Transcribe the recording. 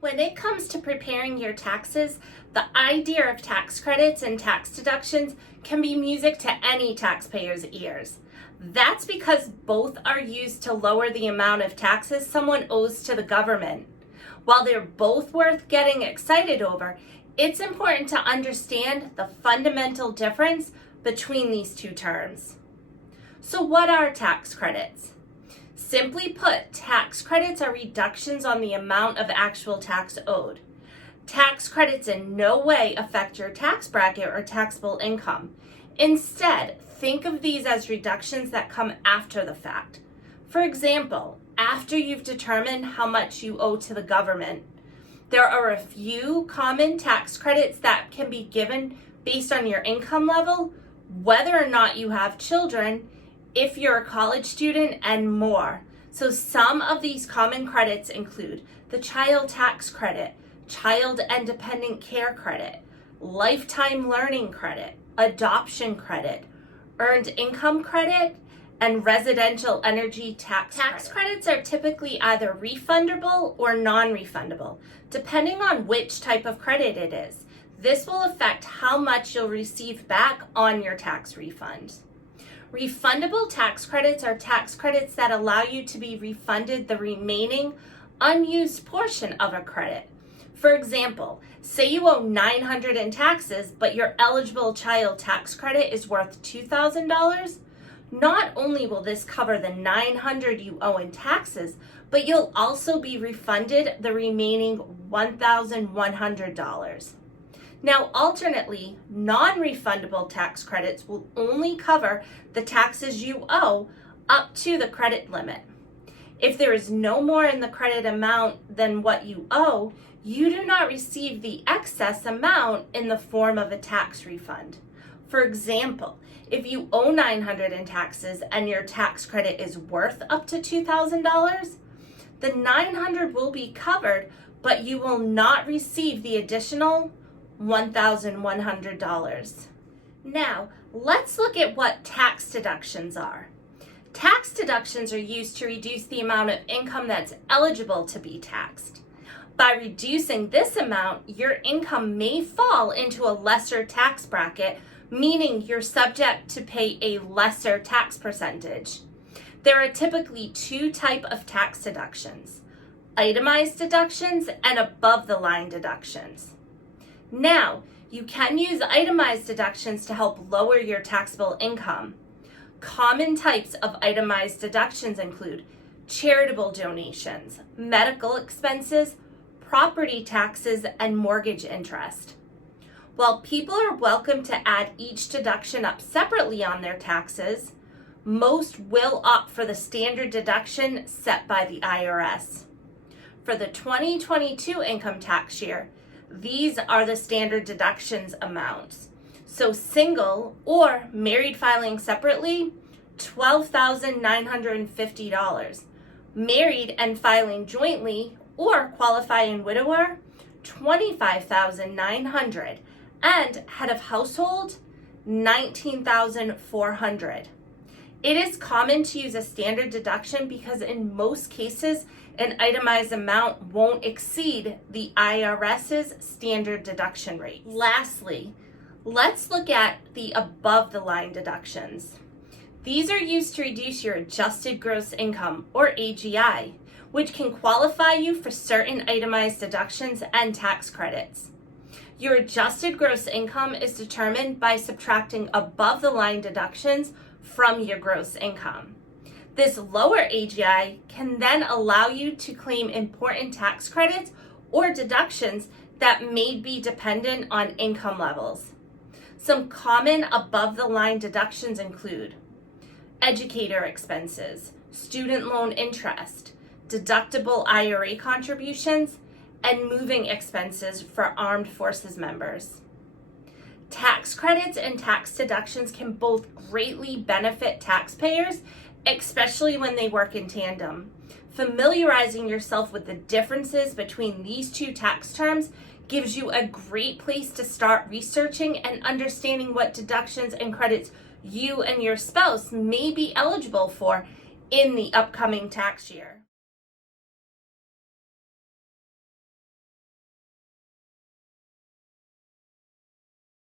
When it comes to preparing your taxes, the idea of tax credits and tax deductions can be music to any taxpayer's ears. That's because both are used to lower the amount of taxes someone owes to the government. While they're both worth getting excited over, it's important to understand the fundamental difference between these two terms. So what are tax credits? Simply put, tax credits are reductions on the amount of actual tax owed. Tax credits in no way affect your tax bracket or taxable income. Instead, think of these as reductions that come after the fact. For example, after you've determined how much you owe to the government, there are a few common tax credits that can be given based on your income level, whether or not you have children, if you're a college student, and more. So some of these common credits include the child tax credit, child and dependent care credit, lifetime learning credit, adoption credit, earned income credit, and residential energy tax credit. Tax credits are typically either refundable or non-refundable, depending on which type of credit it is. This will affect how much you'll receive back on your tax refund. Refundable tax credits are tax credits that allow you to be refunded the remaining unused portion of a credit. For example, say you owe $900 in taxes, but your eligible child tax credit is worth $2,000. Not only will this cover the $900 you owe in taxes, but you'll also be refunded the remaining $1,100. Now, alternately, non-refundable tax credits will only cover the taxes you owe up to the credit limit. If there is no more in the credit amount than what you owe, you do not receive the excess amount in the form of a tax refund. For example, if you owe $900 in taxes and your tax credit is worth up to $2,000, the $900 will be covered, but you will not receive the additional $1,100. Now, let's look at what tax deductions are. Tax deductions are used to reduce the amount of income that's eligible to be taxed. By reducing this amount, your income may fall into a lesser tax bracket, meaning you're subject to pay a lesser tax percentage. There are typically two types of tax deductions: itemized deductions and above-the-line deductions. Now, you can use itemized deductions to help lower your taxable income. Common types of itemized deductions include charitable donations, medical expenses, property taxes, and mortgage interest. While people are welcome to add each deduction up separately on their taxes, most will opt for the standard deduction set by the IRS. For the 2022 income tax year, these are the standard deductions amounts. So single or married filing separately, $12,950. Married and filing jointly or qualifying widower, $25,900. And head of household, $19,400. It is common to use a standard deduction because in most cases, an itemized amount won't exceed the IRS's standard deduction rate. Lastly, let's look at the above-the-line deductions. These are used to reduce your adjusted gross income, or AGI, which can qualify you for certain itemized deductions and tax credits. Your adjusted gross income is determined by subtracting above-the-line deductions from your gross income. This lower AGI can then allow you to claim important tax credits or deductions that may be dependent on income levels. Some common above-the-line deductions include educator expenses, student loan interest, deductible IRA contributions, and moving expenses for armed forces members. Tax credits and tax deductions can both greatly benefit taxpayers, especially when they work in tandem. Familiarizing yourself with the differences between these two tax terms gives you a great place to start researching and understanding what deductions and credits you and your spouse may be eligible for in the upcoming tax year.